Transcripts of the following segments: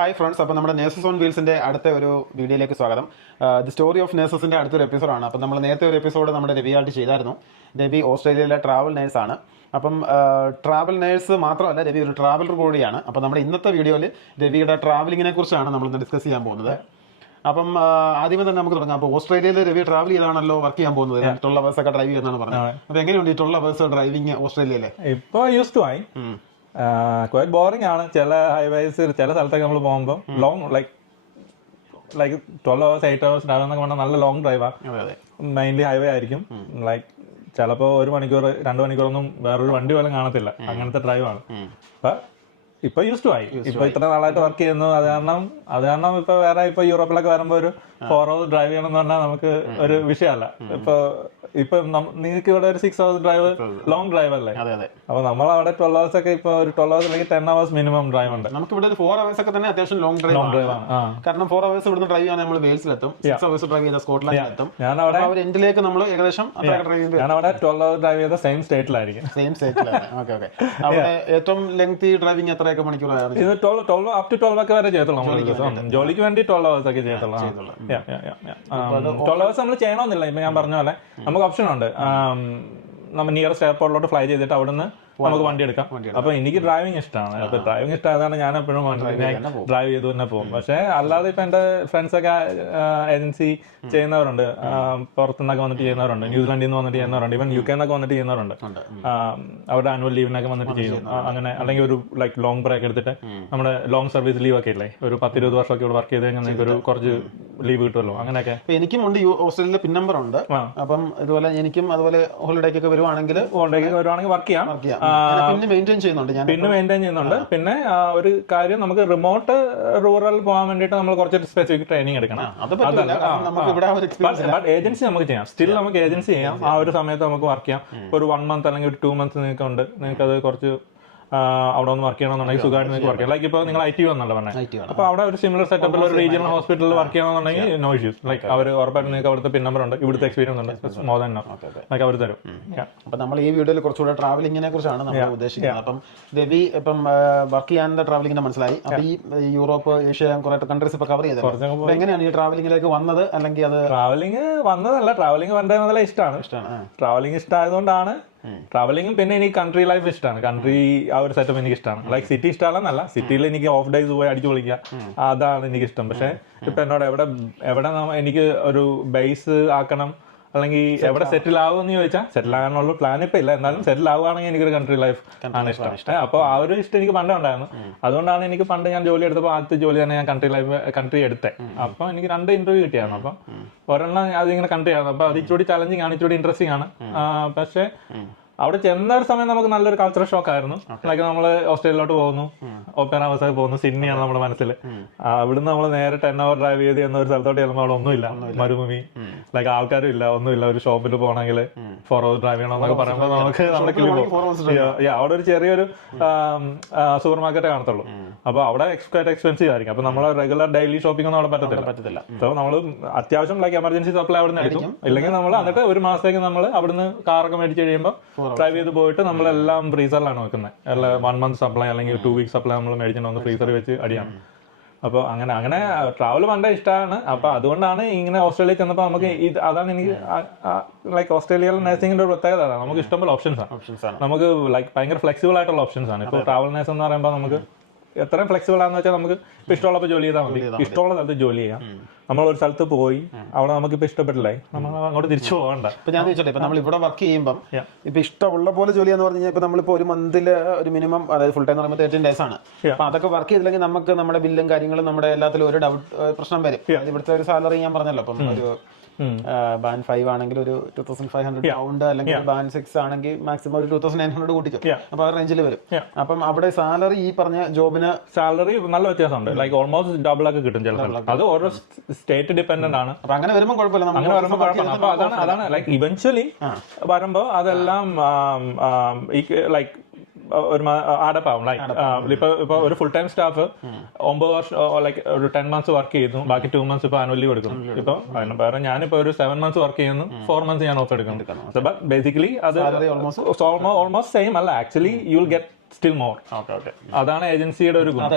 Hi friends, അപ്പോൾ നമ്മുടെ nurses on വീൽസിൻ്റെ അടുത്ത ഒരു വീഡിയോയിലേക്ക് സ്വാഗതം. ദി സ്റ്റോറി ഓഫ് നേഴ്സസിൻ്റെ അടുത്തൊരു എപ്പിസോഡാണ്. അപ്പോൾ നമ്മൾ നേരത്തെ ഒരു എപ്പിസോഡ് നമ്മുടെ രവിയായിട്ട് ചെയ്തായിരുന്നു. രവി ഓസ്ട്രേലിയയിലെ ട്രാവൽ നേഴ്സാണ്. അപ്പം ട്രാവൽ നേഴ്സ് മാത്രമല്ല, രവി ഒരു ട്രാവലർ കൂടിയാണ്. അപ്പോൾ നമ്മുടെ ഇന്നത്തെ വീഡിയോയിൽ രവിയുടെ ട്രാവലിങ്ങിനെ കുറിച്ചാണ് നമ്മളിന്ന് ഡിസ്കസ് ചെയ്യാൻ പോകുന്നത്. അപ്പം ആദ്യമേ തന്നെ നമുക്ക് തുടങ്ങാം. അപ്പോൾ ഓസ്ട്രേലിയയിൽ രവി ട്രാവൽ ചെയ്താണല്ലോ വർക്ക് ചെയ്യാൻ പോകുന്നത്. 12 hours ഒക്കെ ഡ്രൈവ് ചെയ്യുന്നതാണ് പറഞ്ഞത്. അപ്പോൾ എങ്ങനെയുണ്ട് ഈ 12 hours ഡ്രൈവിംഗ് ഓസ്ട്രേലിയയിലെ? ഇപ്പോൾ യൂസ് ടു ആയി. ക്വൈറ്റ് ബോറിംഗ് ആണ്. ചില ഹൈവേസ് ചില സ്ഥലത്തൊക്കെ നമ്മൾ പോകുമ്പോൾ long like 12 hours 8 hours drive എന്നൊക്കെ പറഞ്ഞാൽ നല്ല ലോങ് ഡ്രൈവാണ്. മെയിൻലി ഹൈവേ ആയിരിക്കും. ലൈക്ക് ചിലപ്പോൾ 1 മണിക്കൂർ 2 മണിക്കൂറൊന്നും വേറൊരു വണ്ടി പോലും കാണത്തില്ല. അങ്ങനത്തെ ഡ്രൈവാണ്. അപ്പൊ ഇപ്പൊ യൂസ് ടു ആയി. ഇപ്പൊ ഇത്ര നാളായിട്ട് വർക്ക് ചെയ്യുന്നു. അത് കാരണം ഇപ്പൊ വേറെ ഇപ്പൊ യൂറോപ്പിലൊക്കെ വരുമ്പോ ഒരു 4 hours ഡ്രൈവ് ചെയ്യണം എന്ന് പറഞ്ഞാൽ നമുക്ക് ഒരു വിഷയമല്ല. ഇപ്പൊ നിങ്ങൾക്ക് ഇവിടെ ഒരു 6 hours ഡ്രൈവ് ലോങ് ഡ്രൈവ് അല്ലേ? അപ്പൊ നമ്മളവിടെ 12 hours ഒക്കെ ഇപ്പൊ ഒരു 12 hours അല്ലെങ്കിൽ 10 hours മിനിമം ഡ്രൈവ് ഉണ്ട്. നമുക്ക് ഇവിടെ 4 hours ഒക്കെ തന്നെ അത്യാവശ്യം ലോങ് ഡ്രൈവ് ആണ്. കാരണം 4 hours ഇവിടുന്ന് ഡ്രൈവ് ചെയ്യാൻ നമ്മൾ വെയിൽസിലെത്തും, 6 hours ഡ്രൈവ് ചെയ്ത സ്കോട്ട്ലാൻഡിലെത്തും. ഞാനവിടെ എൻഡിലേക്ക് നമ്മൾ ഏകദേശം ഞാനവിടെ 12 hours ഡ്രൈവ് ചെയ്ത സെയിം സ്റ്റേറ്റിലായിരിക്കും. അവിടെ ഏറ്റവും ലെങ്തി ഡ്രൈവിംഗ് എത്രയൊക്കെ മണിക്കൂറാണ്? ഇത് 12 up to 12 ഒക്കെ വരെ ചെയ്യത്തുള്ളൂ. ജോലിക്ക് വേണ്ടി 12 hours ഒക്കെ ചെയ്യത്തുള്ളൂ. 12 hours നമ്മൾ ചെയ്യണമെന്നില്ല. ഇപ്പൊ ഞാൻ പറഞ്ഞ പോലെ നമുക്ക് ഓപ്ഷൻ ഉണ്ട്. നമ്മൾ നിയറസ്റ്റ് എയർപോർട്ടിലോട്ട് ഫ്ലൈ ചെയ്തിട്ട് അവിടുന്ന് നമുക്ക് വണ്ടി എടുക്കാം. അപ്പൊ എനിക്ക് ഡ്രൈവിംഗ് ഇഷ്ടമാണ്. അപ്പൊ ഡ്രൈവിംഗ് ഇഷ്ടമായതാണ് ഞാൻ എപ്പോഴും ഡ്രൈവ് ചെയ്ത് തന്നെ പോകും. പക്ഷെ അല്ലാതെ ഇപ്പൊ എന്റെ ഫ്രണ്ട്സ് ഒക്കെ ഏജൻസി ചെയ്യുന്നവരുണ്ട്, പുറത്തുനിന്നൊക്കെ വന്നിട്ട് ചെയ്യുന്നവരുണ്ട്, ന്യൂസിലാൻഡിൽ നിന്ന് വന്നിട്ട് ചെയ്യുന്നവരുണ്ട്, ഇവൻ UK എന്നൊക്കെ വന്നിട്ട് ചെയ്യുന്നവരുണ്ട്. അവരുടെ ആനുവൽ ലീവിനൊക്കെ വന്നിട്ട് ചെയ്യും. അങ്ങനെ അല്ലെങ്കിൽ ഒരു ലൈക്ക് ലോങ് ബ്രേക്ക് എടുത്തിട്ട് നമ്മുടെ ലോങ് സർവീസ് ലീവ് ഒക്കെ ഇല്ലേ, ഒരു 10-20 വർഷമൊക്കെ ഇവിടെ വർക്ക് ചെയ്ത് കഴിഞ്ഞാൽ നിങ്ങൾക്ക് ഒരു കുറച്ച് ലീവ് കിട്ടുമല്ലോ. അങ്ങനെയൊക്കെ എനിക്കും ഉണ്ട്. ഓസ്ട്രേലിയയിലെ പിൻ നമ്പർ ഉണ്ട്. അപ്പം ഇതുപോലെ എനിക്കും അതുപോലെ ഹോളിഡേക്കൊക്കെ വരുവാണെങ്കിൽ വർക്ക് ചെയ്യാം. പിന്നെ മെയിൻറ്റെയിൻ ചെയ്യുന്നുണ്ട്. പിന്നെ ഒരു കാര്യം, നമുക്ക് റിമോട്ട് റൂറൽ പോകാൻ വേണ്ടിയിട്ട് നമ്മൾ കുറച്ച് സ്പെസിഫിക് ട്രെയിനിങ് എടുക്കണം. ഏജൻസി നമുക്ക് ചെയ്യാം. സ്റ്റിൽ നമുക്ക് ഏജൻസി ചെയ്യാം. ആ ഒരു സമയത്ത് നമുക്ക് വർക്ക് ചെയ്യാം. ഒരു 1 month അല്ലെങ്കിൽ ഒരു 2 months നിങ്ങൾക്ക് ഉണ്ട്. നിങ്ങൾക്ക് അത് കുറച്ച് അവിടെ ഒന്ന് വർക്ക് ചെയ്യണമെന്നുണ്ടെങ്കിൽ സുഖമായിട്ട് നിങ്ങൾക്ക് വർക്ക് ചെയ്യാം. ലൈക്ക് ഇപ്പോൾ നിങ്ങൾ IT വന്നല്ലോ പറഞ്ഞത്. അപ്പോൾ അവിടെ ഒരു സിമിലർ സെറ്റപ്പിൽ ഒരു റീജിയണൽ ഹോസ്പിറ്റലിൽ വർക്ക് ചെയ്യണമെന്നുണ്ടെങ്കിൽ നോ ഇഷ്യൂസ്. ലൈക്ക് അവർ ഉറപ്പായിട്ട് നിങ്ങൾക്ക് അവിടുത്തെ പിൻ നമ്പർ ഉണ്ട്, ഇവിടുത്തെ എക്സ്പീരിയൻസ് ഉണ്ട്, മോർ ദാൻ ലൈക്ക് അവർ തരും. അപ്പം നമ്മൾ ഈ വീഡിയോയിൽ കുറച്ചുകൂടെ ട്രാവലിങ്ങിനെ കുറിച്ചാണ് നമ്മൾ ഉദ്ദേശിക്കുന്നത്. അപ്പം രവി ഇപ്പം വർക്ക് ചെയ്യാനുള്ള ട്രാവലിങ്ങിനെ മനസ്സിലായി. അപ്പം ഈ യൂറോപ്പ്, ഏഷ്യ കുറെ കൺട്രീസ് ഇപ്പൊ കവർ ചെയ്തത്. അപ്പൊ എങ്ങനെയാണ് ഈ ട്രാവലിങ്ങിലേക്ക് വന്നത്? അല്ലെങ്കിൽ അത് ട്രാവലിംഗ് വന്നതല്ല, ട്രാവലിംഗ് പണ്ടേ മുതലേ ഇഷ്ടമാണ്. ട്രാവലിംഗ് ഇഷ്ടമായതുകൊണ്ടാണ് ട്രാവലിംഗും. പിന്നെ എനിക്ക് കൺട്രി ലൈഫ് ഇഷ്ടമാണ്. കൺട്രി ആ ഒരു സെറ്റപ്പ് എനിക്ക് ഇഷ്ടമാണ്. ലൈക്ക് സിറ്റി ഇഷ്ടമല്ലെന്നല്ല, സിറ്റിയിൽ എനിക്ക് ഓഫ് ഡേയ്സ് പോയി അടിച്ചു പൊളിക്കുക, അതാണ് എനിക്കിഷ്ടം. പക്ഷെ ഇപ്പൊ എന്നോട് എവിടെ എനിക്ക് ഒരു ബേസ് ആക്കണം അല്ലെങ്കിൽ എവിടെ സെറ്റിൽ ആകുമെന്ന് ചോദിച്ചാൽ സെറ്റിൽ ആകാനുള്ള പ്ലാൻ ഇപ്പൊ ഇല്ല. എന്നാലും സെറ്റിൽ ആവുകയാണെങ്കിൽ എനിക്കൊരു കൺട്രി ലൈഫ് ആണ് ഇഷ്ടം. അപ്പോൾ ആ ഒരു ഇഷ്ടം എനിക്ക് പണ്ടേ ഉണ്ടായിരുന്നു. അതുകൊണ്ടാണ് എനിക്ക് പണ്ട് ഞാൻ ജോലി എടുത്തപ്പോൾ ആദ്യത്തെ ജോലി തന്നെ ഞാൻ കൺട്രി എടുത്തേ. അപ്പൊ എനിക്ക് 2 ഇന്റർവ്യൂ കിട്ടിയായിരുന്നു. അപ്പം ഒരെണ്ണം അതിങ്ങനെ കൺട്രി ആയിരുന്നു. അപ്പൊ അത് ഇച്ചിരി ചലഞ്ചിങ് ആണ്, ഇച്ചിരി ഇൻട്രസ്റ്റിംഗ് ആണ്. പക്ഷെ അവിടെ ചെന്ന ഒരു സമയം നമുക്ക് നല്ലൊരു കൾച്ചറൽ ഷോക്ക് ആയിരുന്നു. ലൈക്ക് നമ്മൾ ഓസ്ട്രേലിയയിലോട്ട് പോകുന്നു, ഓപ്പറ ഹൗസൊക്കെ പോകുന്നു, സിഡ്നിയാണ് നമ്മുടെ മനസ്സിൽ. അവിടുന്ന് നമ്മൾ നേരെ 10 hour ഡ്രൈവ് ചെയ്ത് എന്ന ഒരു സ്ഥലത്തോട്ട് ചെല്ലുമ്പോൾ അവിടെ ഒന്നുമില്ല, മരുഭൂമി, ലൈക്ക് ആൾക്കാരും ഇല്ല, ഒന്നുമില്ല. ഒരു ഷോപ്പിൽ പോകണമെങ്കിൽ 4 hours ഡ്രൈവ് ചെയ്യണം എന്നൊക്കെ പറയുമ്പോൾ നമുക്ക് നമ്മുടെ കിളി പോകും. അവിടെ ഒരു ചെറിയൊരു സൂപ്പർ മാർക്കറ്റേ കാണത്തുള്ളൂ. അപ്പൊ അവിടെ എക്സ്പെൻസീവ് ആയിരിക്കും. അപ്പൊ നമ്മൾ റെഗുലർ ഡെയിലി ഷോപ്പിംഗ് ഒന്നും അവിടെ പറ്റത്തില്ല. സോ നമ്മൾ അത്യാവശ്യം ലൈക്ക് എമർജൻസി സപ്ലൈ അവിടെ നിന്ന് എടുക്കും. ഇല്ലെങ്കിൽ നമ്മൾ എന്നിട്ട് ഒരു മാസത്തേക്ക് നമ്മൾ അവിടുന്ന് കാറൊക്കെ മേടിച്ച് കഴിയുമ്പോൾ ഡ്രൈവ് ചെയ്ത് പോയിട്ട് നമ്മളെല്ലാം ഫ്രീസറിലാണ് വെക്കുന്നത്. 1 month സപ്ലൈ അല്ലെങ്കിൽ 2 weeks സപ്ലൈ നമ്മൾ മേടിച്ചിട്ട് ഒന്ന് ഫ്രീസറിൽ വെച്ച് അടിയാണ്. അപ്പോൾ അങ്ങനെ ട്രാവൽ പണ്ടേ ഇഷ്ടമാണ്. അപ്പൊ അതുകൊണ്ടാണ് ഇങ്ങനെ ഓസ്ട്രേലിയ ചെന്നപ്പോൾ നമുക്ക് അതാണ് എനിക്ക് ലൈക്ക് ഓസ്ട്രേലിയയിലെ നഴ്സിംഗിന്റെ ഒരു പ്രത്യേകത. നമുക്ക് ഇഷ്ടംപോലെ ഓപ്ഷൻസ് ആണ്. നമുക്ക് ലൈക്ക് ഭയങ്കര ഫ്ലെക്സിബിൾ ആയിട്ടുള്ള ഓപ്ഷൻസ് ആണ്. ഇപ്പോൾ ട്രാവൽ നഴ്സ് എന്ന് പറയുമ്പോൾ നമുക്ക് എത്രയും ഫ്ലെക്സിബിൾ ആണെന്ന് വെച്ചാൽ നമുക്ക് ഇപ്പൊ ഇഷ്ടമുള്ളപ്പോൾ ജോലി ചെയ്താൽ മതി, ഇഷ്ടമുള്ള സ്ഥലത്ത് ജോലി ചെയ്യാം. നമ്മൾ ഒരു സ്ഥലത്ത് പോയി അവിടെ നമുക്കിപ്പോൾ ഇഷ്ടപ്പെട്ടില്ലേ, നമ്മൾ അങ്ങോട്ട് തിരിച്ചു പോകണ്ട. ഇപ്പൊ ഞാൻ ചോദിച്ചോട്ടെ, ഇപ്പൊ നമ്മൾ ഇവിടെ വർക്ക് ചെയ്യുമ്പോൾ ഇപ്പൊ ഇഷ്ടമുള്ള പോലെ ജോലി എന്ന് പറഞ്ഞു കഴിഞ്ഞാൽ ഇപ്പൊ നമ്മളിപ്പോ ഒരു മന്തില് ഒരു മിനിമം, അതായത് ഫുൾ ടൈം എന്ന് പറയുമ്പോൾ 13 days ആണ്. അപ്പൊ അതൊക്കെ വർക്ക് ചെയ്തില്ലെങ്കിൽ നമുക്ക് നമ്മുടെ ബില്ലും കാര്യങ്ങളും നമ്മുടെ എല്ലാത്തിലും ഒരു ഡൗട്ട് പ്രശ്നം വരും. ഇവിടുത്തെ ഒരു സാലറി ഞാൻ പറഞ്ഞല്ലോ, അപ്പം ഒരു ബാൻ 5 ആണെങ്കിൽ ഒരു 2500 പൗണ്ട്, അല്ലെങ്കിൽ ബാൻ 6 ആണെങ്കിൽ മാക്സിമം ഒരു 2900 കൂട്ടിക്കും. അപ്പൊ ആ റേഞ്ചിൽ വരും. അപ്പം അവിടെ സാലറി ഈ പറഞ്ഞ ജോബിന് സാലറി നല്ല വ്യത്യാസമുണ്ട്. ലൈക്ക് ഓൾമോസ്റ്റ് ഡബിൾ ഒക്കെ കിട്ടും ചില സ്ഥലത്ത്. അത് ഓരോ സ്റ്റേറ്റ് ഡിപെൻഡന്റ് ആണ്. അപ്പൊ അങ്ങനെ വരുമ്പോൾ കുഴപ്പമില്ല. അങ്ങനെ വരുമ്പോൾ കുഴപ്പമില്ല. അപ്പൊ അതാണ് ലൈക്ക് ഇവൻച്വലി വരുമ്പോ അതെല്ലാം ലൈക്ക് ഒരു ആഡപ്പാവും. ലൈക്ക് ഇപ്പൊ ഒരു ഫുൾ ടൈം സ്റ്റാഫ് 9 വർഷം ലൈക്ക് ഒരു 10 months വർക്ക് ചെയ്യുന്നു, ബാക്കി 2 months ഇപ്പൊ ആനുവൽ ലീവ് എടുക്കുന്നു. ഇപ്പൊ അതിന് പകരം ഞാനിപ്പോ ഒരു 7 months വർക്ക് ചെയ്യുന്നു, 4 months ഞാൻ ഓഫ് എടുക്കുന്നു. ബേസിക്കലി അത് ഓൾമോസ്റ്റ് സെയിം അല്ല. Actually you will get still more. Okay okay. അതാണ് ഏജൻസിയുടെ ഒരു ഗുണം.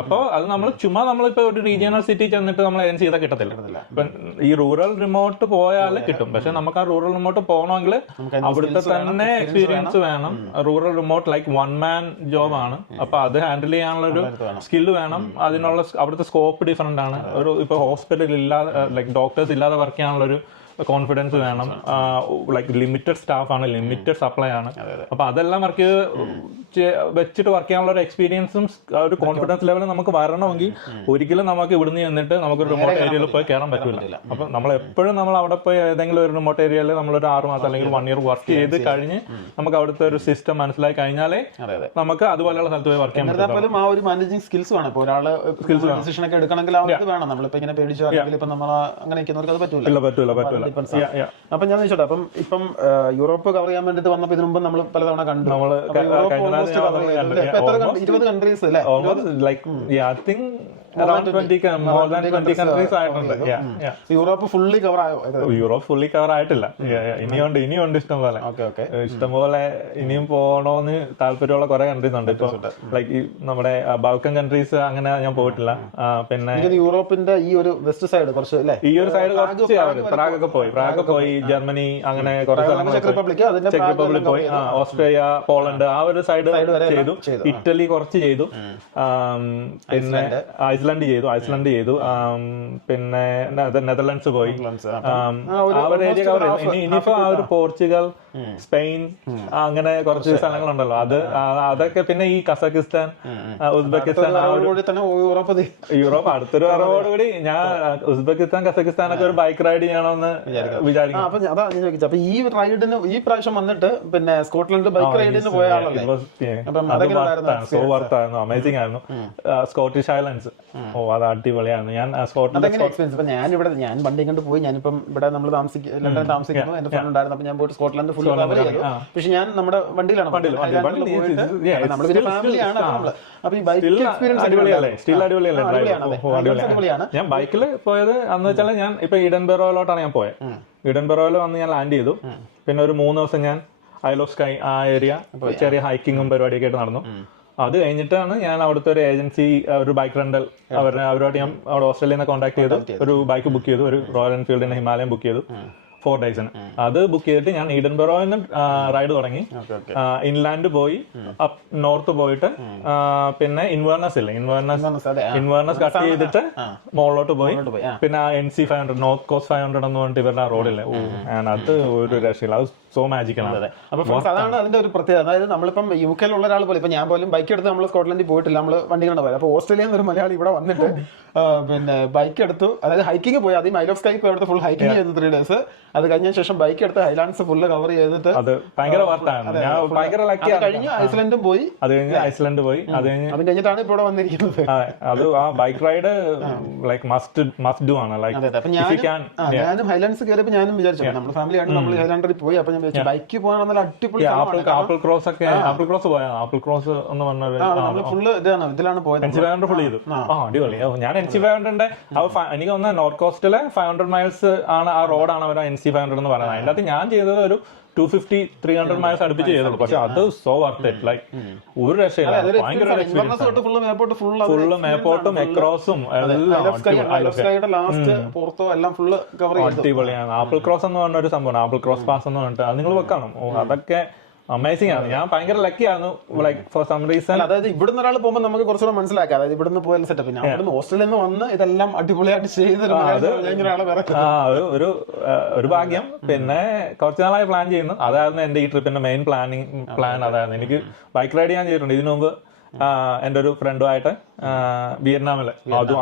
അപ്പൊ അത് നമ്മളിപ്പോ ഒരു റീജിയണൽ സിറ്റി ചെന്നിട്ട് നമ്മൾ ഏജൻസി ചെയ്താൽ കിട്ടത്തില്ല. ഇപ്പൊ ഈ റൂറൽ റിമോട്ട് പോയാൽ കിട്ടും, പക്ഷെ നമുക്ക് ആ റൂറൽ റിമോട്ട് പോകണമെങ്കിൽ അവിടുത്തെ തന്നെ എക്സ്പീരിയൻസ് വേണം. Rural remote like one man job ആണ്. അപ്പൊ അത് ഹാൻഡിൽ ചെയ്യാനുള്ള ഒരു സ്കില്ല് വേണം. അതിനുള്ള അവിടുത്തെ സ്കോപ്പ് ഡിഫറെന്റ് ആണ്. ഒരു ഇപ്പൊ ഹോസ്പിറ്റൽ ഇല്ലാതെ ലൈക്ക് ഡോക്ടേഴ്സ് ഇല്ലാതെ വർക്ക് ചെയ്യാനുള്ള ഒരു കോൺഫിഡൻസ് വേണം. ലൈക്ക് ലിമിറ്റഡ് സ്റ്റാഫ് ആണ്, ലിമിറ്റഡ് സപ്ലൈ ആണ്. അപ്പൊ അതെല്ലാം വെച്ചിട്ട് വർക്ക് ചെയ്യാനുള്ള ഒരു എക്സ്പീരിയൻസും ഒരു കോൺഫിഡൻസ് ലെവലും നമുക്ക് വരണമെങ്കിൽ ഒരിക്കലും നമുക്ക് ഇവിടുന്ന് ചെന്നിട്ട് നമുക്ക് റിമോട്ട് ഏരിയയിൽ പോയി കയറാൻ പറ്റില്ല. അപ്പൊ നമ്മൾ എപ്പോഴും നമ്മൾ അവിടെ പോയി ഏതെങ്കിലും ഒരു റിമോട്ട് ഏരിയയിൽ നമ്മളൊരു 6 മാസം അല്ലെങ്കിൽ 1 year വർക്ക് ചെയ്ത് കഴിഞ്ഞ് നമുക്ക് അവിടുത്തെ ഒരു സിസ്റ്റം മനസ്സിലാക്കി കഴിഞ്ഞാലേ നമുക്ക് അതുപോലെയുള്ള സ്ഥലത്ത് പോയി വർക്ക് ചെയ്യാൻ പറ്റും. ആ ഒരു മാനേജിംഗ് സ്കിൽസ് വേണം. ഇപ്പോൾ ഒരാള് ഡിസിഷൻ ഒക്കെ എടുക്കണമെങ്കിൽ അത് വേണം. നമ്മളിപ്പോ ഇങ്ങനെ പേടിച്ചു ഇപ്പൊ നമ്മൾ അങ്ങനെ നിൽക്കുന്നവർക്ക് അത് പറ്റൂല. അപ്പൊ ഞാൻ ചോദിച്ചോട്ടെ, ഇപ്പം യൂറോപ്പ് കവർ ചെയ്യാൻ വേണ്ടിട്ട് വന്നപ്പോ ഇതിനു മുമ്പ് നമ്മൾ പലതവണ കണ്ടു. 20 കൺട്രീസ് അല്ലേ? യൂറോപ്പ് ഫുള്ളി കവർ ആയോ? യൂറോപ്പ് ഫുള്ളി കവർ ആയിട്ടില്ല. ഇനിയുണ്ട് ഇഷ്ടംപോലെ. ഇഷ്ടംപോലെ ഇനിയും പോകണമെന്ന് താല്പര്യമുള്ള കുറെ കൺട്രീസ് ഉണ്ട്. ഇപ്പൊ ലൈക്ക് നമ്മുടെ ബാൾക്കൻ കൺട്രീസ് അങ്ങനെ ഞാൻ പോയിട്ടില്ല. പിന്നെ യൂറോപ്പിന്റെ ഈ ഒരു വെസ്റ്റ് സൈഡ് കുറച്ച് ഈ ഒരു സൈഡ് കുറച്ച് പ്രാഗൊക്കെ പോയി ജർമ്മനി അങ്ങനെ കുറച്ച് സ്ഥലങ്ങൾ, ചെക്ക് റിപ്പബ്ലിക് പോയി, ഓസ്ട്രേലിയ, പോളണ്ട് ആ ഒരു സൈഡ് ചെയ്തു. ഇറ്റലി കുറച്ച് ചെയ്തു. പിന്നെ ഐസ്ലാൻഡ് ചെയ്തു. പിന്നെ നെതർലൻഡ്സ് പോയി. ആ ഒരു ഏരിയ കവർ ചെയ്തു. ഇനിയിപ്പോ ആ ഒരു പോർച്ചുഗൽ, സ്പെയിൻ അങ്ങനെ കുറച്ച് സ്ഥലങ്ങളുണ്ടല്ലോ, അതൊക്കെ. പിന്നെ ഈ കസാഖിസ്ഥാൻ, ഉസ്ബെക്കിസ്ഥാൻ, യൂറോപ്പ് അടുത്തൊരു അറിവോടുകൂടി ഞാൻ ഉസ്ബെക്കിസ്ഥാൻ, കസാഖിസ്ഥാനൊക്കെ ഒരു ബൈക്ക് റൈഡ് ചെയ്യണമെന്ന് വിചാരിക്കും. അപ്പൊ ഈ റൈഡിന് ഈ പ്രാവശ്യം വന്നിട്ട് പിന്നെ സ്കോട്ട്ലൻഡ് ബൈക്ക് റൈഡിന് പോയ ആളല്ലേ? സോ വർത്തായിരുന്നു, അമേസിംഗ് ആയിരുന്നു. സ്കോട്ടിഷ് ഐലൻഡ്സ്, അത് അടിപൊളിയാണ്. ഞാൻ ഞാൻ വണ്ടി കൊണ്ട് പോയി. ഞാനിപ്പം ഇവിടെ നമ്മൾ ലണ്ടനിൽ താമസിക്കുന്നു. എന്റെ ഫ്രണ്ട് ഉണ്ടായിരുന്നു. അപ്പൊ ഞാൻ പോയിട്ട് സ്കോട്ട്ലൻഡ് ഫുൾ കവർ ചെയ്തു. പക്ഷെ ഞാൻ നമ്മുടെ വണ്ടിയിലാണ്, ഫാമിലിയാണ്. അപ്പൊ ഈ ബൈക്ക് എക്സ്പീരിയൻസ് അടിപൊളിയല്ലേ? ഞാൻ ബൈക്കിൽ പോയത് അന്ന് വെച്ചാൽ ഞാൻ ഇപ്പൊ ഈഡൻബറോയിലോട്ടാണ് ഞാൻ പോയത്. ഈഡൻബറോയിൽ വന്ന് ഞാൻ ലാൻഡ് ചെയ്തു. പിന്നെ ഒരു 3 ദിവസം ഞാൻ ഐൽ ഓഫ് സ്കൈ ആ ഏരിയ ചെറിയ ഹൈക്കിങ്ങും പരിപാടിയൊക്കെ ആയിട്ട് നടന്നു. അത് കഴിഞ്ഞിട്ടാണ് ഞാൻ അവിടുത്തെ ഒരു ഏജൻസി, ഒരു ബൈക്ക് റെന്റൽ, അവരുമായിട്ട് ഞാൻ അവിടെ ഓസ്ട്രേലിയയിൽ നിന്ന് കോൺടാക്ട് ചെയ്തു. ഒരു ബൈക്ക് ബുക്ക് ചെയ്തു, ഒരു റോയൽ എൻഫീൽഡിന്റെ ഹിമാലയൻ ബുക്ക് ചെയ്തു 4 days. അത് ബുക്ക് ചെയ്തിട്ട് ഞാൻ ഈഡൻബറോയിൽ നിന്ന് റൈഡ് തുടങ്ങി. ഇൻലാൻഡ് പോയി, അപ്പ് നോർത്ത് പോയിട്ട് പിന്നെ ഇൻവേർണസ് കട്ട് ചെയ്തിട്ട് മുകളിലോട്ട് പോയി. പിന്നെ NC 500, നോർത്ത് കോസ്റ്റ് 500 എന്ന് പറഞ്ഞിട്ട് ഇവരുടെ റോഡില്ലേ, അത് ഒരു രക്ഷയില്ല. അത് സോ മാജിക്കലാണ്. അപ്പൊ അതാണ് അതിന്റെ ഒരു പ്രത്യേകത. അതായത് നമ്മളിപ്പം UK ഉള്ള ഒരാൾ പോലെ, ഇപ്പൊ ഞാൻ പോലും ബൈക്ക് എടുത്ത് നമ്മൾ സ്കോട്ട്ലൻഡിൽ പോയിട്ടില്ല, നമ്മൾ വണ്ടി കൊണ്ട് പോയത്. അപ്പൊ ഓസ്ട്രേലിയയിൽ നിന്ന് ഒരു മലയാളി ഇവിടെ വന്നിട്ട് പിന്നെ ബൈക്ക് എടുത്തു, അതായത് ഹൈക്കിങ് പോയി. ആദ്യം ഐൽ ഓഫ് സ്കൈ പോയി, അവിടുത്തെ ഫുൾ ഹൈക്കിങ് ചെയ്തു 3 days. അത് കഴിഞ്ഞ ശേഷം ബൈക്ക് എടുത്ത് ഹൈലാൻഡ്സ് ഫുള്ള് കവർ ചെയ്തിട്ട് അത് ഭയങ്കര വാർത്തയാണ്. ഞാൻ ഭയങ്കര കഴിഞ്ഞു ഐസ്ലൻഡും പോയി. അത് കഴിഞ്ഞിട്ടാണ് ഇപ്പോൾ ഇവിടെ വന്നിരിക്കുന്നത്. അത് ആ bike ride like must do ആണ്. ഞാനും ഹൈലാൻഡ്സ് കയറിയപ്പോൾ ഞാനും വിചാരിച്ചു, നമ്മുടെ ഫാമിലി ആയിട്ട് നമ്മൾ ഹൈലാൻഡറിൽ പോയി. അപ്പൊ ഞാൻ ബൈക്ക് പോകാൻ നല്ല അടിപൊളി. ആപ്പിൾ ക്രോസ് പോയാ, ആപ്പിൾ ക്രോസ് എന്ന് പറഞ്ഞ ഫുള്ള് ഇതിലാണ് പോയത്. NC 500 ഫുൾ ചെയ്തു. അടിപൊളി. ഞാൻ NC 500ന്റെ എനിക്ക് തോന്നുന്നത് നോർത്ത് കോസ്റ്റിലെ 500 miles ആണ്, ആ റോഡാണ് അവർ NC 500 എന്ന് പറയുന്നത്. അതിന്റെ അകത്ത് ഞാൻ ചെയ്തത് ഒരു 250-300 miles അടുപ്പിച്ച് ചെയ്തുള്ളൂ. പക്ഷെ അത് സോ വർത്ത് ഇറ്റ്. ലൈക്ക് ഒരു രക്ഷയില്ല. ഭയങ്കര ഫുള്ള് മേപ്പോട്ടും എക്രോസും അടിപൊളിയാണ്. ആപ്പിൾ ക്രോസ് എന്ന് പറഞ്ഞ ഒരു സംഭവമാണ്, ആപ്പിൾ ക്രോസ് പാസ് എന്ന് പറഞ്ഞിട്ട്. അത് നിങ്ങൾ വെക്കണം. അതൊക്കെ അമേസിംഗ് ആണ്. ഞാൻ ഭയങ്കര ലക്കി ആയിരുന്നു. ലൈക്ക് ഫോർ സം റീസൺ, അതായത് ഇവിടുന്ന് ഒരാൾ പോകുമ്പോൾ നമുക്ക് കുറച്ചുകൂടെ മനസ്സിലാക്കാം. അതായത് ഇവിടുന്ന് പോയ സെറ്റപ്പ്, പിന്നെ അവിടുന്ന് ഓസ്ട്രേലിയയിൽ നിന്ന് വന്ന് ഇതെല്ലാം അടിപൊളിയായിട്ട് ചെയ്തൊരു ഒരു ഭാഗ്യം. പിന്നെ കുറച്ച് നാളായി പ്ലാൻ ചെയ്യുന്നു. അതായിരുന്നു എന്റെ ഈ ട്രിപ്പിന്റെ മെയിൻ പ്ലാൻ. അതായിരുന്നു എനിക്ക് ബൈക്ക് റൈഡ് ചെയ്യാൻ ചെയ്തിട്ടുണ്ട് ഇതിനു മുമ്പ്. എൻ്റെ ഒരു ഫ്രണ്ടുമായിട്ട് വിയറ്റ്നാമില്.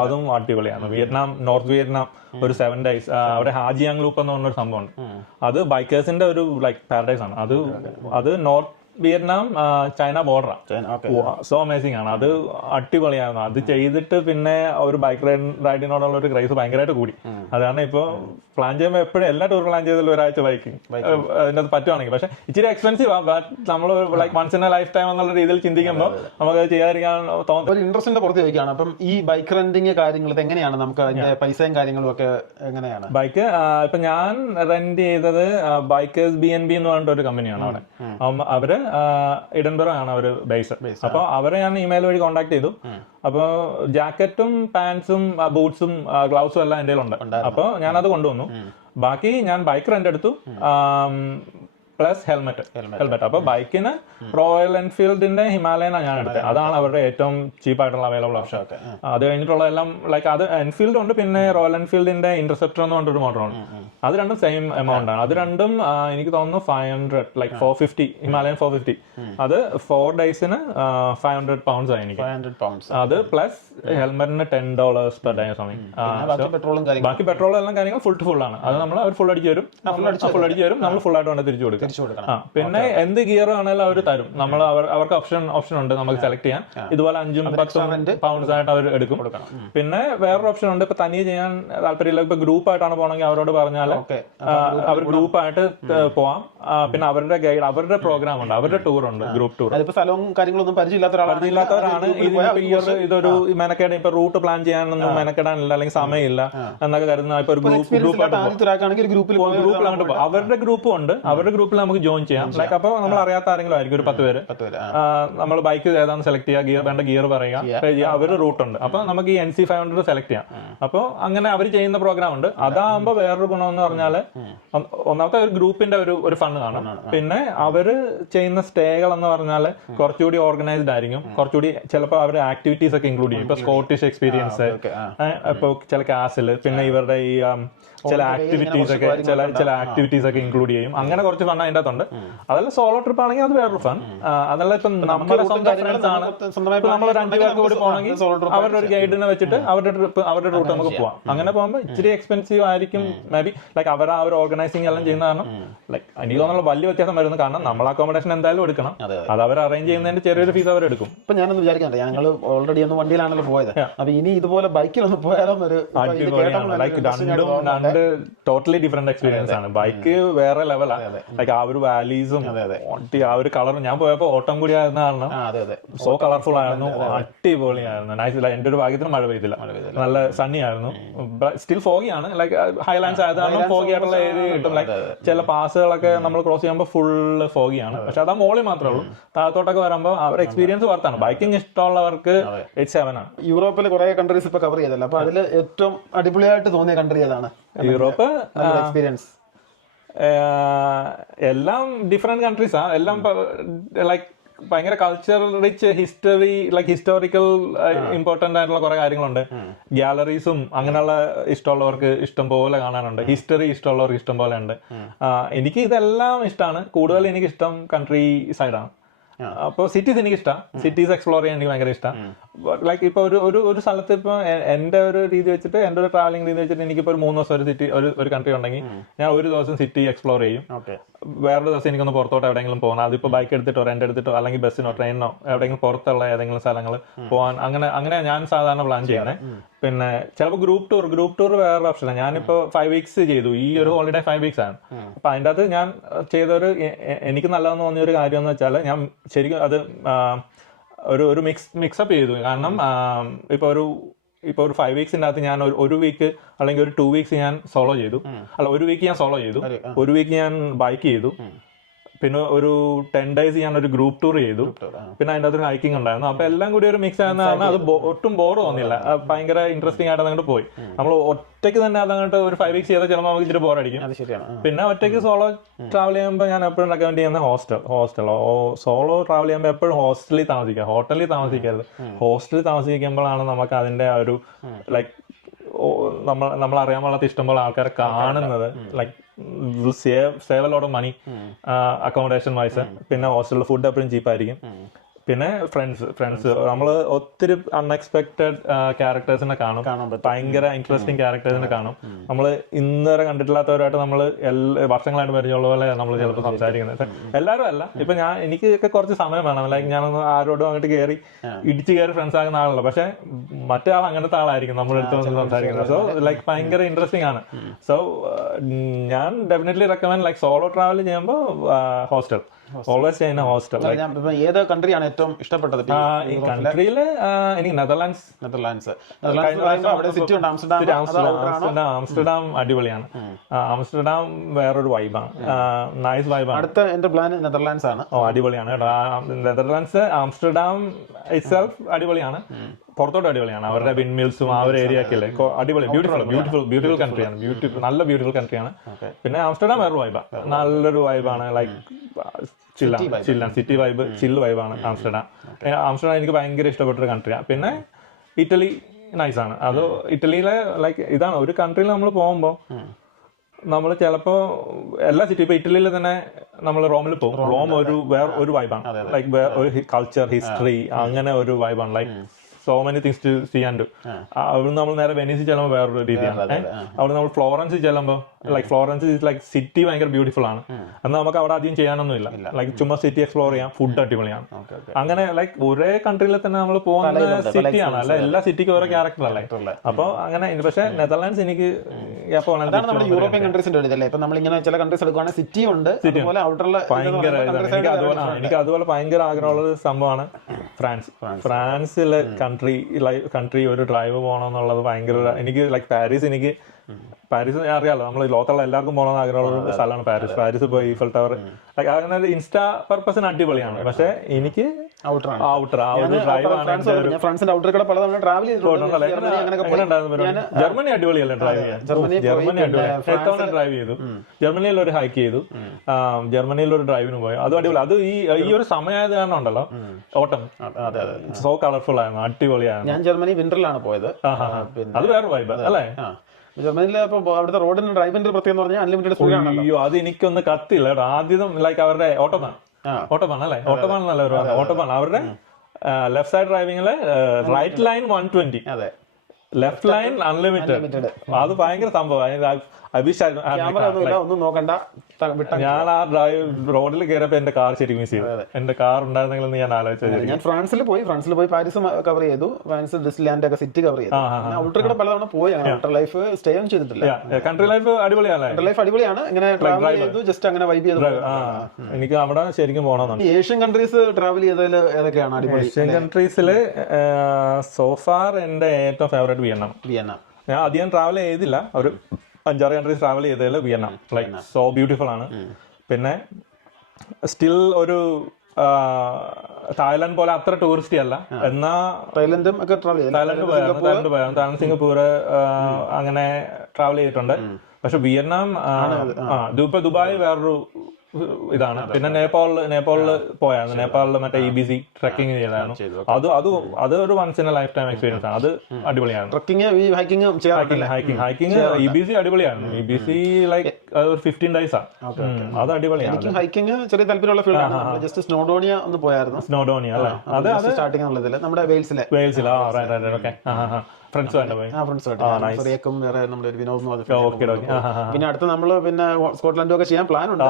അതും അടിപൊളിയാണ്. വിയറ്റ്നാം, നോർത്ത് വിയറ്റ്നാം ഒരു 7 days. അവിടെ ഹാജിയാങ് ലൂപ്പ് എന്ന് പറഞ്ഞൊരു സംഭവമുണ്ട്. അത് ബൈക്കേഴ്സിന്റെ ഒരു ലൈക്ക് പാരഡൈസ് ആണ്. അത് നോർത്ത് വിയറ്റ്നാം ചൈന ബോർഡറാണ്. സോ അമേസിംഗ് ആണ്. അത് അടിപൊളിയായിരുന്നു. അത് ചെയ്തിട്ട് പിന്നെ ഒരു ബൈക്ക് റൈഡിനോടുള്ള ഒരു ക്രൈസ് ഭയങ്കരമായിട്ട് കൂടി. അതാണ് ഇപ്പൊ പ്ലാൻ ചെയ്യുമ്പോൾ എപ്പോഴും എല്ലാ ടൂർ പ്ലാൻ ചെയ്താലും ഒരാഴ്ച ബൈക്കിങ് അതിൻ്റെ അത് പറ്റുവാണെങ്കിൽ. പക്ഷെ ഇച്ചിരി എക്സ്പെൻസീവ് ആണ്. നമ്മൾ like once in a life time എന്നുള്ള രീതിയിൽ ചിന്തിക്കുമ്പോൾ നമുക്ക് അത് ചെയ്യാതിരിക്കാൻ തോന്നുന്നു. ഒരു ഇൻട്രസ്റ്റിന്റെ പുറത്ത് ചോദിക്കുകയാണ്, അപ്പം ഈ ബൈക്ക് റെന്റിങ് കാര്യങ്ങൾ എങ്ങനെയാണ്? നമുക്ക് അതിന്റെ പൈസയും കാര്യങ്ങളും ഒക്കെ എങ്ങനെയാണ്? ബൈക്ക് ഇപ്പൊ ഞാൻ റെന്റ് ചെയ്തത് ബൈക്കേഴ്സ് BNB എന്ന് പറഞ്ഞിട്ട് ഒരു കമ്പനിയാണ് അവിടെ. അവര് ഇഡൻബറോ ആണ് അവർ ബേസ്. അപ്പോൾ അവരെ ഞാൻ ഇമെയിൽ വഴി കോൺടാക്ട് ചെയ്തു. അപ്പോൾ ജാക്കറ്റും പാൻസും ബൂട്ട്സും ഗ്ലൗസും എല്ലാം എൻ്റെ ഉണ്ട്. അപ്പോൾ ഞാനത് കൊണ്ടുവന്നു. ബാക്കി ഞാൻ ബൈക്ക് റെന്റ് എടുത്തു, പ്ലസ് ഹെൽമെറ്റ്. അപ്പൊ ബൈക്കിന് റോയൽ എൻഫീൽഡിന്റെ ഹിമാലയനാണ് ഞാൻ എടുത്തത്. അതാണ് അവരുടെ ഏറ്റവും ചീപ്പായിട്ടുള്ള അവൈലബിൾ ഓപ്ഷൻ. അത് കഴിഞ്ഞിട്ടുള്ള എല്ലാം ലൈക്ക് അത് എൻഫീൽഡ് ഉണ്ട്, പിന്നെ റോയൽ എൻഫീൽഡിന്റെ ഇന്റർസെപ്റ്റർ എന്ന് പറഞ്ഞൊരു മോട്ടറാണ്. അത് രണ്ടും സെയിം എമൗണ്ട് ആണ്. അത് രണ്ടും എനിക്ക് തോന്നുന്നു 500 ലൈക്ക് 450 ഹിമാലയൻ 450. അത് 4 ഡേയ്സിന് 500 pounds ആയി എനിക്ക്. അത് പ്ലസ് ഹെൽമെറ്റിന് $10 പെർ ഡേ സമയം. ബാക്കി പെട്രോൾ എല്ലാം കാര്യങ്ങൾ ഫുൾ ആണ്. അത് നമ്മൾ അവർ ഫുൾ അടിച്ചു വരും, നമ്മൾ ഫുൾ ആയിട്ട് കൊണ്ട് തിരിച്ചു കൊടുക്കും. പിന്നെ എന്ത് ഗിയർ ആണെങ്കിലും അവർ തരും. നമ്മൾ അവർക്ക് ഓപ്ഷൻ ഉണ്ട് നമുക്ക് സെലക്ട് ചെയ്യാൻ. ഇതുപോലെ 5-10 pounds ആയിട്ട് അവർ എടുക്കും. പിന്നെ വേറൊരു ഓപ്ഷൻ ഉണ്ട്, ഇപ്പൊ തനിയെ ചെയ്യാൻ താല്പര്യമില്ല, ഇപ്പൊ ഗ്രൂപ്പ് ആയിട്ടാണ് പോകണമെങ്കിൽ അവരോട് പറഞ്ഞാൽ അവർ ഗ്രൂപ്പായിട്ട് പോവാം. പിന്നെ അവരുടെ ഗൈഡ്, അവരുടെ പ്രോഗ്രാം ഉണ്ട്, അവരുടെ ടൂർ ഉണ്ട്, ഗ്രൂപ്പ് ടൂർ. സ്ഥലവും കാര്യങ്ങളൊന്നും പരിചയമില്ലാത്തവരാണ് ഇതൊരു മെനക്കേട്, ഇപ്പൊ റൂട്ട് പ്ലാൻ ചെയ്യാനൊന്നും മെനക്കെടാനില്ല അല്ലെങ്കിൽ സമയമില്ല എന്നൊക്കെ കരുതുന്ന ഇപ്പൊ ഒരു ഗ്രൂപ്പിലായിട്ട് പോകും. അവരുടെ ഗ്രൂപ്പും ഉണ്ട്, അവരുടെ ഗ്രൂപ്പിൽ നമുക്ക് ജോയിൻ ചെയ്യാം. ലൈക്ക് അപ്പോൾ നമ്മൾ അറിയാത്ത ആരെങ്കിലും ആയിരിക്കും, ഒരു 10 പേര്. നമ്മൾ ബൈക്ക് ഏതാണ് സെലക്ട് ചെയ്യുക, വേണ്ട ഗിയർ പറയുക, അവരുടെ റൂട്ട് ഉണ്ട്. അപ്പൊ നമുക്ക് ഈ NC500 സെലക്ട് ചെയ്യാം. അപ്പോൾ അങ്ങനെ അവർ ചെയ്യുന്ന പ്രോഗ്രാം ഉണ്ട്. അതാകുമ്പോൾ വേറൊരു ഗുണം എന്ന് പറഞ്ഞാല് ഒന്നാമത്തെ ഒരു ഗ്രൂപ്പിന്റെ ഒരു ഫണ്ട് കാണും. പിന്നെ അവര് ചെയ്യുന്ന സ്റ്റേകൾ എന്ന് പറഞ്ഞാല് കുറച്ചുകൂടി ഓർഗനൈസ്ഡ് ആയിരിക്കും. കുറച്ചുകൂടി ചിലപ്പോൾ അവരുടെ ആക്ടിവിറ്റീസ് ഒക്കെ ഇൻക്ലൂഡ് ചെയ്യും. ഇപ്പൊ സ്കോട്ടിഷ് എക്സ്പീരിയൻസ്, ഇപ്പൊ ചില കാസിൽ, പിന്നെ ഇവരുടെ ഈ ചില ആക്ടിവിറ്റീസ് ഒക്കെ ഇൻക്ലൂഡ് ചെയ്യും. അങ്ങനെ കുറച്ച് ഫണ്ട് അതിൻ്റെ അകത്തുണ്ട്. അതല്ല സോളോ ട്രിപ്പ് ആണെങ്കിൽ അത് വേറൊരു ഫണ്ട്. അതല്ല ഇപ്പം നമ്മുടെ സ്വന്തം ഫ്രണ്ട്സ് ആണ്, നമ്മൾ ഒരു 5 പേർക്ക് കൂടി പോകണമെങ്കിൽ അവരുടെ ഒരു ഗൈഡിനെ വെച്ചിട്ട് അവരുടെ റൂട്ട് നമുക്ക് പോവാം. അങ്ങനെ പോകുമ്പോൾ ഇച്ചിരി എക്സ്പെൻസീവ് ആയിരിക്കും മേ ബി. ലൈക്ക് അവർ ആ ഒരു ഓർഗനൈസിംഗ് എല്ലാം ചെയ്യുന്ന കാരണം ലൈക്ക് എനിക്ക് തോന്നുന്ന വലിയ വ്യത്യാസം വരുന്നത്. കാരണം നമ്മൾ അക്കോമഡേഷൻ എന്തായാലും എടുക്കണം, അത് അവർ അറേഞ്ച് ചെയ്യുന്നതിന്റെ ചെറിയൊരു ഫീസ് അവർ എടുക്കും. ഇപ്പൊ ഞാനൊന്ന് വിചാരിക്കണ്ട, ഞങ്ങൾ ഓൾറെഡി ഒന്ന് വണ്ടിയിലാണല്ലോ പോയത്. അപ്പൊ ഇനി ഇതുപോലെ ബൈക്കിലൊന്ന് പോയാലോ എന്നൊരു ലൈക്ക് രണ്ട് ടോട്ടലി ഡിഫറെന്റ് എക്സ്പീരിയൻസ് ആണ്. ബൈക്ക് വേറെ ലെവലാണ്. ലൈക്ക് ആ ഒരു വാലീസും ആ ഒരു കളറും. ഞാൻ പോയപ്പോ ഓട്ടം കൂടി ആയിരുന്ന കാരണം സോ കളർഫുൾ ആയിരുന്നു, അടിപൊളിയായിരുന്നു. നൈസ്. എന്റെ ഒരു ഭാഗ്യത്തിന് മഴ പെയ്തില്ല, നല്ല സണ്ണി ആയിരുന്നു. സ്റ്റിൽ ഫോഗി ആണ്, ലൈക്ക് ഹൈലാൻഡ്സ് ആയത് കാരണം ഫോഗി ആയിട്ടുള്ള ഏരിയ കിട്ടും. ലൈക്ക് ചില പാസുകളൊക്കെ നമ്മൾ ക്രോസ് ചെയ്യുമ്പോൾ ഫുള്ള് ഫോഗിയാണ്. പക്ഷെ അത് ആ മോളിൽ മാത്രമേ ഉള്ളൂ. താഴത്തോട്ടൊക്കെ വരുമ്പോൾ അവരുടെ എക്സ്പീരിയൻസ് വർത്താണ്. ബൈക്കിംഗ് ഇഷ്ടമുള്ളവർക്ക് 7 ആണ്. യൂറോപ്പിൽ കുറെ കൺട്രീസ് ഇപ്പൊ കവർ ചെയ്തല്ലോ. അപ്പൊ അതിൽ ഏറ്റവും അടിപൊളിയായിട്ട് തോന്നിയ കൺട്രി ഏതാണ്? യൂറോപ്പ് എക്സ്പീരിയൻസ് എല്ലാം ഡിഫറെന്റ് കൺട്രീസാ. എല്ലാം ലൈക്ക് ഭയങ്കര culture rich, history like historical important ആയിട്ടുള്ള കുറെ കാര്യങ്ങളുണ്ട്. ഗാലറീസും അങ്ങനെയുള്ള ഇഷ്ടമുള്ളവർക്ക് ഇഷ്ടം പോലെ കാണാനുണ്ട്. ഹിസ്റ്ററി ഇഷ്ടമുള്ളവർക്ക് ഇഷ്ടം പോലെ ഉണ്ട്. എനിക്ക് ഇതെല്ലാം ഇഷ്ടമാണ്. കൂടുതൽ എനിക്ക് ഇഷ്ടം കൺട്രി സൈഡാണ്. അപ്പോൾ സിറ്റീസ് എനിക്ക് ഇഷ്ടമാണ്. സിറ്റീസ് എക്സ്പ്ലോർ ചെയ്യാൻ എനിക്ക് ഭയങ്കര ഇഷ്ടമാണ്. ലൈക്ക് ഇപ്പോൾ ഒരു സ്ഥലത്ത് ഇപ്പോൾ എൻ്റെ ഒരു രീതി വെച്ചിട്ട്, എൻ്റെ ഒരു ട്രാവലിംഗ് രീതി വെച്ചിട്ട് എനിക്കിപ്പോൾ ഒരു 3 ദിവസം ഒരു സിറ്റി ഒരു കൺട്രി ഉണ്ടെങ്കിൽ ഞാൻ ഒരു ദിവസം സിറ്റി എക്സ്പ്ലോർ ചെയ്യും. വേറൊരു ദിവസം എനിക്കൊന്ന് പുറത്തോട്ട് എവിടെയെങ്കിലും പോകണം. അതിപ്പോൾ ബൈക്ക് എടുത്തിട്ടോ റെന്റ് എടുത്തിട്ടോ അല്ലെങ്കിൽ ബസ്സിനോ ട്രെയിനിനോ എവിടെയെങ്കിലും പുറത്തുള്ള ഏതെങ്കിലും സ്ഥലങ്ങൾ പോകാൻ അങ്ങനെ ഞാൻ സാധാരണ പ്ലാൻ ചെയ്യുന്നത്. പിന്നെ ചിലപ്പോൾ ഗ്രൂപ്പ് ടൂർ വേറൊരു ഓപ്ഷനാണ്. ഞാനിപ്പോൾ 5 weeks ചെയ്തു. ഈ ഒരു ഹോളിഡേ 5 weeks ആണ്. അപ്പൊ അതിൻ്റെ അകത്ത് ഞാൻ ചെയ്തൊരു എനിക്ക് നല്ലതെന്ന് തോന്നിയ ഒരു കാര്യം എന്ന് വെച്ചാൽ, ഞാൻ ശരിക്കും അത് ഒരു മിക്സപ്പ് ചെയ്തു. കാരണം ഇപ്പോൾ ഒരു 5 weeksന്റെ അകത്ത് ഞാൻ ഒരു വീക്ക് അല്ലെങ്കിൽ ഒരു 2 weeks ഞാൻ സോളോ ചെയ്തു. ഒരു വീക്ക് ഞാൻ സോളോ ചെയ്തു, ഒരു വീക്ക് ഞാൻ ബൈക്ക് ചെയ്തു, പിന്നെ ഒരു 10 days ഞാൻ ഒരു ഗ്രൂപ്പ് ടൂർ ചെയ്തു, പിന്നെ അതിൻ്റെ അകത്തൊരു ഹൈക്കിംഗ് ഉണ്ടായിരുന്നു. അപ്പൊ എല്ലാം കൂടി ഒരു മിക്സ് ആയിരുന്ന കാരണം അത് ഒട്ടും ബോർ തോന്നില്ല. ഭയങ്കര ഇൻട്രസ്റ്റിംഗ് ആയിട്ട് അങ്ങോട്ട് പോയി. നമ്മൾ ഒറ്റയ്ക്ക് തന്നെ അതങ്ങോട്ട് ഒരു 5 weeks ചെയ്താൽ ചിലപ്പോൾ നമുക്ക് ഇച്ചിരി ബോർ അടിക്കും. പിന്നെ ഒറ്റയ്ക്ക് സോളോ ട്രാവൽ ചെയ്യുമ്പോൾ ഞാൻ എപ്പോഴും റെക്കമെൻഡ് ചെയ്യുന്ന ഹോസ്റ്റൽ. സോളോ ട്രാവൽ ചെയ്യുമ്പോൾ എപ്പോഴും ഹോസ്റ്റലിൽ താമസിക്കുക, ഹോട്ടലിൽ താമസിക്കരുത്. ഹോസ്റ്റലിൽ താമസിക്കുമ്പോഴാണ് നമുക്ക് അതിന്റെ ഒരു ലൈക്ക് നമ്മൾ അറിയാൻ പാടാത്ത ഇഷ്ടംപോലെ ആൾക്കാരെ കാണുന്നത്. Like save a lot of money accommodation wise. പിന്നെ ഹോസ്റ്റലിൽ ഫുഡ് എപ്പോഴും ചീപ്പായിരിക്കും. പിന്നെ ഫ്രണ്ട്സ് നമ്മൾ ഒത്തിരി അൺഎക്സ്പെക്ടഡ് ക്യാരക്ടേഴ്സിനെ കാണും. ഭയങ്കര ഇൻട്രസ്റ്റിംഗ് ക്യാരക്ടേഴ്സിനെ കാണും. നമ്മൾ ഇന്നുവരെ കണ്ടിട്ടില്ലാത്തവരായിട്ട് നമ്മൾ വർഷങ്ങളായിട്ട് പരിചയമുള്ള പോലെ നമ്മൾ ചിലപ്പോൾ സംസാരിക്കുന്നത്. എല്ലാവരും അല്ല. ഇപ്പൊ എനിക്കൊക്കെ കുറച്ച് സമയം വേണം. ലൈക്ക് ഞാനൊന്ന് ആരോടും അങ്ങോട്ട് ഇടിച്ചു കയറി ഫ്രണ്ട്സ് ആകുന്ന ആളല്ല. പക്ഷെ മറ്റേ ആൾ അങ്ങനത്തെ ആളായിരിക്കും നമ്മുടെ അടുത്ത് വന്ന് സംസാരിക്കുന്നത്. സോ ലൈക്ക് ഭയങ്കര ഇൻട്രസ്റ്റിംഗ് ആണ്. സോ ഞാൻ definitely recommend like solo travel ചെയ്യുമ്പോൾ hostel. Always stay in a hostel. ഇപ്പൊ ഏത് കൺട്രിയാണ് ഏറ്റവും ഇഷ്ടപ്പെട്ടത്? ഈ കൺട്രിയില് എനിക്ക് നെതർലാൻഡ്സ്. അവിടെ സിറ്റി ഉണ്ട്, ആംസ്റ്റർഡാം അടിപൊളിയാണ്. ആംസ്റ്റർഡാം വേറൊരു വൈബാണ്, നൈസ് വൈബാണ്. അടുത്ത എന്റെ പ്ലാൻ നെതർലാൻഡ്സ് ആണ്. അടിപൊളിയാണ് കേട്ടോ നെതർലാൻഡ്സ്. ആംസ്റ്റർഡാം ഇറ്റ്സെൽഫ് അടിപൊളിയാണ്, പുറത്തോട്ട് അടിപൊളിയാണ്. അവരുടെ വിൻഡ് മിൽസും ആ ഒരു ഏരിയ ഒക്കെ അല്ലേ അടിപൊളി. ബ്യൂട്ടിഫുൾ കൺട്രിയാണ്, നല്ല ബ്യൂട്ടിഫുൾ കൺട്രിയാണ്. പിന്നെ ആംസ്റ്റർഡാം വേറൊരു വൈബാണ്, നല്ലൊരു വൈബാണ്. ലൈക്ക് സിറ്റി വൈബ്, ചില്ല് വൈബാണ് ആംസ്റ്റർഡാം. ആംസ്റ്റർഡാം എനിക്ക് ഭയങ്കര ഇഷ്ടപ്പെട്ട ഒരു കൺട്രിയാണ്. പിന്നെ ഇറ്റലി നൈസാണ്. അത് ഇറ്റലിയിലെ ലൈക്ക് ഇതാണ്, ഒരു കൺട്രിയിൽ നമ്മൾ പോകുമ്പോൾ നമ്മൾ ചിലപ്പോ എല്ലാ സിറ്റി, ഇപ്പൊ ഇറ്റലിയിൽ തന്നെ നമ്മൾ റോമിൽ പോകും. റോം ഒരു വൈബാണ്, ലൈക്ക് ഒരു കൾച്ചർ, ഹിസ്റ്ററി, അങ്ങനെ ഒരു വൈബാണ്. Like so many things to see and do. അവിടെ നമ്മൾ നേരെ വെനീസിൽ ചെല്ലുമ്പോൾ വേറൊരു രീതിയാണ്. അവിടെ നമ്മൾ ഫ്ലോറൻസിൽ ചെല്ലുമ്പോൾ like Florence is like city ഭയങ്കര ബ്യൂട്ടിഫുൾ ആണ്. എന്നാൽ നമുക്ക് അവിടെ അധികം ചെയ്യാനൊന്നുമില്ല, ലൈക്ക് ചുമ്മാ സിറ്റി എക്സ്പ്ലോർ ചെയ്യാം, ഫുഡ് അടിപൊളിയാണ്. അങ്ങനെ ലൈക്ക് ഒരേ കൺട്രിയിൽ തന്നെ നമ്മൾ പോകുന്ന സിറ്റിയാണ്, അല്ല എല്ലാ സിറ്റിക്കും ഓരോ ക്യാരക്ടർ അല്ലേ. അപ്പൊ അങ്ങനെ. പക്ഷെ നെതർലാൻഡ്സ് എനിക്ക് യൂറോപ്യൻ കൺട്രീസിന്റെ ഒരു ഇതല്ലേ. ഇപ്പൊ നമ്മളിങ്ങനെ ചില കൺട്രീസ് എടുക്കുവാണെങ്കിൽ സിറ്റി ഉണ്ട്, ഭയങ്കര എനിക്ക് അതുപോലെ ഭയങ്കര ആഗ്രഹമുള്ള ഒരു സംഭവമാണ് ഫ്രാൻസ്. ഫ്രാൻസിലെ കൺട്രി ഒരു ഡ്രൈവ് പോകണം എന്നുള്ളത് ഭയങ്കര എനിക്ക്. ലൈക്ക് പാരീസ് അറിയാലോ, നമ്മൾ ലോകത്തുള്ള എല്ലാവർക്കും പോകണമെന്ന് ആഗ്രഹമുള്ള സ്ഥലമാണ് പാരീസ് പോയി ഈഫൽ ടവർ. ലൈക്ക് അങ്ങനെ ഒരു ഇൻസ്റ്റാ പർപ്പസിന് അടിപൊളിയാണ്. പക്ഷെ എനിക്ക് ജർമ്മനി അടിപൊളിയല്ലേ ഡ്രൈവ് ചെയ്യാൻ. ജർമ്മനി ഡ്രൈവ് ചെയ്തു, ജർമ്മനിയിൽ ഒരു ഹൈക്ക് ചെയ്തു, ജർമ്മനിയിൽ ഒരു ഡ്രൈവിന് പോയി, അതും അടിപൊളി. അത് ഈ ഒരു സമയമായത് കാരണം ഉണ്ടല്ലോ, ഓട്ടം സോ കളർഫുൾ ആയിരുന്നു, അടിപൊളിയായിരുന്നു. ഞാൻ ജർമ്മനി വിന്ററിലാണ് പോയത്. അത് വേറെ വൈബ് അല്ലേ. ജർമ്മനിയിൽ അവിടുത്തെ റോഡിന് ഡ്രൈവിന്റെ പ്രത്യേകം പറഞ്ഞാൽ അൺലിമിറ്റഡ് സ്പീഡ്. അയ്യോ അത് എനിക്കൊന്ന് കത്തില്ല കേട്ടോ. ആദ്യം ലൈക്ക് അവരുടെ ഓട്ടോബാൻ അല്ലേ, ഓട്ടോബാൻ നല്ല ഒരു ഓട്ടോബാൻ. അവരുടെ ലെഫ്റ്റ് സൈഡ് ഡ്രൈവിംഗില് right lane 120, left lane unlimited. അത് ഭയങ്കര സംഭവം. ഒന്നും നോക്കണ്ട. ഞാൻ ആ റോഡിൽ കയറിയപ്പോ എന്റെ കാർ ശരിക്കും മിസ് ചെയ്തു. എന്റെ കാർ ഉണ്ടായിരുന്നെങ്കിൽ ഞാൻ ആലോചിച്ചത്. ഞാൻ ഫ്രാൻസിൽ പോയി പാരീസ് കവർ ചെയ്തു, ഫ്രാൻസ് ഡിസ്ലാൻഡ് ഒക്കെ സിറ്റി കവർ ചെയ്തു. ഔട്ടർ കൂടെ പലതവണ പോയി. ഔട്ടർ ലൈഫ് സ്റ്റേ ഒന്നും ചെയ്തിട്ടില്ല. കൺട്രി ലൈഫ് അടിപൊളിയാണ്. കൺട്രി ലൈഫ് അടിപൊളിയാണ്. ഇങ്ങനെ ട്രാവൽ ചെയ്തു, ജസ്റ്റ് അങ്ങനെ വൈബ് ചെയ്തു. എനിക്ക് അവിടെ ശരിക്കും പോകണമെന്നുണ്ട്. ഏഷ്യൻ കൺട്രീസ് ട്രാവൽ ചെയ്തതിൽ ഏതൊക്കെയാണ് അടിപൊളി? ഏഷ്യൻ കൺട്രീസിൽ സോഫാർ എന്റെ ഏറ്റവും ഫേവറേറ്റ് വിയറ്റ്നാം. ഞാൻ അധികം ട്രാവൽ ചെയ്തില്ല, ഒരു 5-6 കൺട്രീസ് ട്രാവൽ ചെയ്തതിൽ വിയറ്റ്നാം. ലൈക്ക് സോ ബ്യൂട്ടിഫുൾ ആണ്. പിന്നെ സ്റ്റിൽ ഒരു തായ്ലൻഡ് പോലെ അത്ര ടൂറിസ്റ്റി അല്ല, എന്നാ തായ്ലൻഡ് പോയായിരുന്നു. തായ്ലൻഡ്, സിംഗപ്പൂർ അങ്ങനെ ട്രാവൽ ചെയ്തിട്ടുണ്ട്. പക്ഷെ വിയറ്റ്നാം, ദുബായ് വേറൊരു ഇതാണ്. പിന്നെ നേപ്പാളില് പോയായിരുന്നു. നേപ്പാളിൽ മറ്റേ EBC ട്രക്കിംഗ് ചെയ്തായിരുന്നു. അത് ഒരു once in a life time experience ആണ്. അത് അടിപൊളിയാണ്. ഹൈക്കിംഗ് EBC അടിപൊളിയാണ്. EBC ലൈക്ക് 15 days ആണ്. അത് അടിപൊളിയാണ്. ഹൈക്കിംഗ് ചെറിയ താല്പര്യമുള്ള ഫീൽഡാണ്. ജസ്റ്റ് സ്നോഡോണിയ ഒന്ന് പോയായിരുന്നു. സ്നോഡോണിയ അല്ലേ, അത് സ്റ്റാർട്ടിംഗ് ഉള്ളതില് നമ്മുടെ വെയിൽസിലെ. പിന്നെ അടുത്ത് നമ്മള് സ്കോട്ട്ലൻഡും ഒക്കെ ചെയ്യാൻ പ്ലാൻ ഉണ്ട്.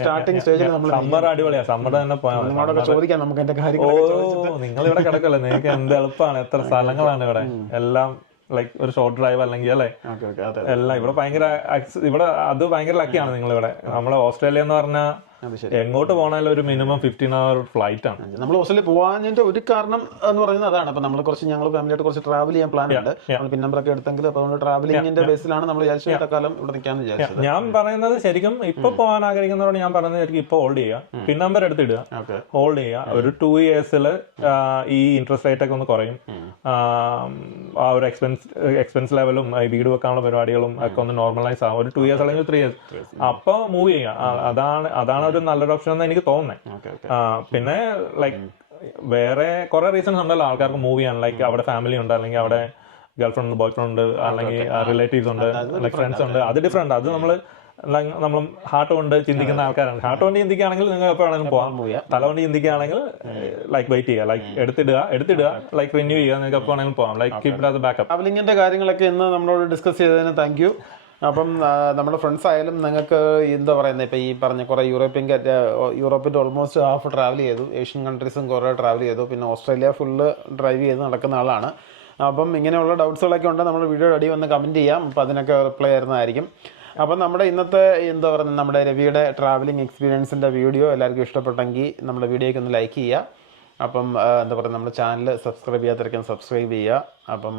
സ്റ്റാർട്ടിംഗ് സ്റ്റേജിൽ സമ്മർ അടിപൊളിയാണ്. സമ്മർ തന്നെ നിങ്ങളോടൊക്കെ ചോദിക്കാം നമുക്ക് എന്റെ കാര്യങ്ങൾ. നിങ്ങൾ ഇവിടെ കിടക്കല്ലേ, നിങ്ങൾക്ക് എന്ത് എളുപ്പമാണ്, എത്ര സ്ഥലങ്ങളാണ് ഇവിടെ. എല്ലാം ലൈക്ക് ഒരു ഷോർട്ട് ഡ്രൈവ് അല്ലെങ്കിൽ അല്ലേ, എല്ലാം ഇവിടെ ഭയങ്കര. ഇവിടെ അത് ഭയങ്കര ലക്കിയാണ് നിങ്ങളിവിടെ. നമ്മളെ ഓസ്ട്രേലിയ എന്ന് പറഞ്ഞാൽ എങ്ങോട്ട് പോകണാലും ഒരു മിനിമം 15 hour ഫ്ലൈറ്റ് ആണ്. നമ്മൾ ഓസ്ട്രേലിയ പോകാഞ്ഞതിന്റെ ഒരു കാരണം എന്ന് പറയുന്നത് അതാണ്. അപ്പൊ നമ്മൾ ഞങ്ങൾ ഫാമിലിയായിട്ട് കുറച്ച് ട്രാവൽ ചെയ്യാൻ പ്ലാൻ ഉണ്ട്. പിൻ നമ്പറൊക്കെ എടുത്തെങ്കിൽ അപ്പൊ ട്രാവലിംഗിന്റെ ബേസിലാണ് നമ്മൾ കാലം ഇവിടെ നിൽക്കാന്ന് വിചാരിച്ചത്. ഞാൻ പറയുന്നത് ശരിക്കും ഇപ്പൊ പോകാൻ ആഗ്രഹിക്കുന്നവരോട് ഞാൻ പറയുന്നത് ശരിക്കും ഇപ്പൊ ഹോൾഡ് ചെയ്യുക, പിൻ നമ്പർ എടുത്തിടുക, ഹോൾഡ് ചെയ്യുക. ഒരു 2 years ഈ ഇൻട്രസ്റ്റ് റേറ്റ് ഒക്കെ ഒന്ന് കുറയും. ആ ഒരു എക്സ്പെൻസ് ലെവലും വീട് വെക്കാനുള്ള പരിപാടികളും ഒക്കെ ഒന്ന് നോർമലൈസ് ആവും. ഒരു 2 years അല്ലെങ്കിൽ 3 years അപ്പൊ മൂവ് ചെയ്യുക. അതാണ് ഒരു നല്ലൊരു ഓപ്ഷൻ എന്ന് എനിക്ക് തോന്നുന്നത്. പിന്നെ ലൈക്ക് വേറെ കുറെ റീസൺസ് ഉണ്ടല്ലോ ആൾക്കാർക്ക് മൂവ് ചെയ്യാൻ. ലൈക്ക് അവിടെ ഫാമിലി ഉണ്ട്, അല്ലെങ്കിൽ അവിടെ ഗേൾഫ്രണ്ട് ഉണ്ട്, ബോയ്ഫ്രണ്ട് ഉണ്ട്, അല്ലെങ്കിൽ റിലേറ്റീവ്സ് ഉണ്ട്, ലൈക്ക് ഫ്രണ്ട്സ് ഉണ്ട്. അത് ഡിഫറെന്റ്. അത് നമ്മൾ ഹാർട്ട് കൊണ്ട് ചിന്തിക്കുന്ന ആൾക്കാരാണ്. ഹാർട്ട് കൊണ്ട് ചിന്തിക്കുകയാണെങ്കിൽ നിങ്ങൾ എപ്പോഴാണെങ്കിലും പോകാം. തല കൊണ്ട് ചിന്തിക്കുകയാണെങ്കിൽ ലൈക്ക് വെയിറ്റ് ചെയ്യുക, ലൈക്ക് എടുത്തിടുക, ലൈക്ക് റിന്യൂ ചെയ്യുക. നിങ്ങൾക്ക് എപ്പോഴാണെങ്കിലും പോകാം. Like keep it as a backup. ട്രാവലിംഗിന്റെ കാര്യങ്ങളൊക്കെ ഇന്ന് നമ്മളോട് ഡിസ്കസ് ചെയ്തതിന് താങ്ക് യു. അപ്പം നമ്മുടെ ഫ്രണ്ട്സ് ആയാലും നിങ്ങൾക്ക് എന്താ പറയുന്നത്, ഇപ്പോൾ ഈ പറഞ്ഞ കുറേ യൂറോപ്പിൻ്റെ ഓൾമോസ്റ്റ് ഹാഫ് ട്രാവൽ ചെയ്തു, ഏഷ്യൻ കൺട്രീസും കുറേ ട്രാവൽ ചെയ്തു, പിന്നെ ഓസ്ട്രേലിയ ഫുള്ള് ഡ്രൈവ് ചെയ്ത് നടക്കുന്ന ആളാണ്. അപ്പം ഇങ്ങനെയുള്ള ഡൗട്ട്സുകളൊക്കെ ഉണ്ട്, നമ്മൾ വീഡിയോയുടെ അടി വന്ന് കമൻറ്റ് ചെയ്യാം. അപ്പോൾ അതിനൊക്കെ റിപ്ലൈ ആയിരുന്നതായിരിക്കും. അപ്പം നമ്മുടെ ഇന്നത്തെ എന്താ പറയുക നമ്മുടെ രവിയുടെ ട്രാവലിംഗ് എക്സ്പീരിയൻസിൻ്റെ വീഡിയോ എല്ലാവർക്കും ഇഷ്ടപ്പെട്ടെങ്കിൽ നമ്മുടെ വീഡിയോയ്ക്ക് ഒന്ന് ലൈക്ക് ചെയ്യുക. അപ്പം എന്താ പറയുക നമ്മുടെ ചാനൽ സബ്സ്ക്രൈബ് ചെയ്യാത്തിരിക്കാൻ സബ്സ്ക്രൈബ് ചെയ്യുക. അപ്പം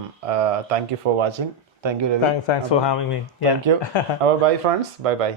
thank you for watching. Thank you Ravi. Thanks for having me. Thank you. അപ്പോൾ ബൈ ഫ്രണ്ട്സ്, ബൈ ബൈ.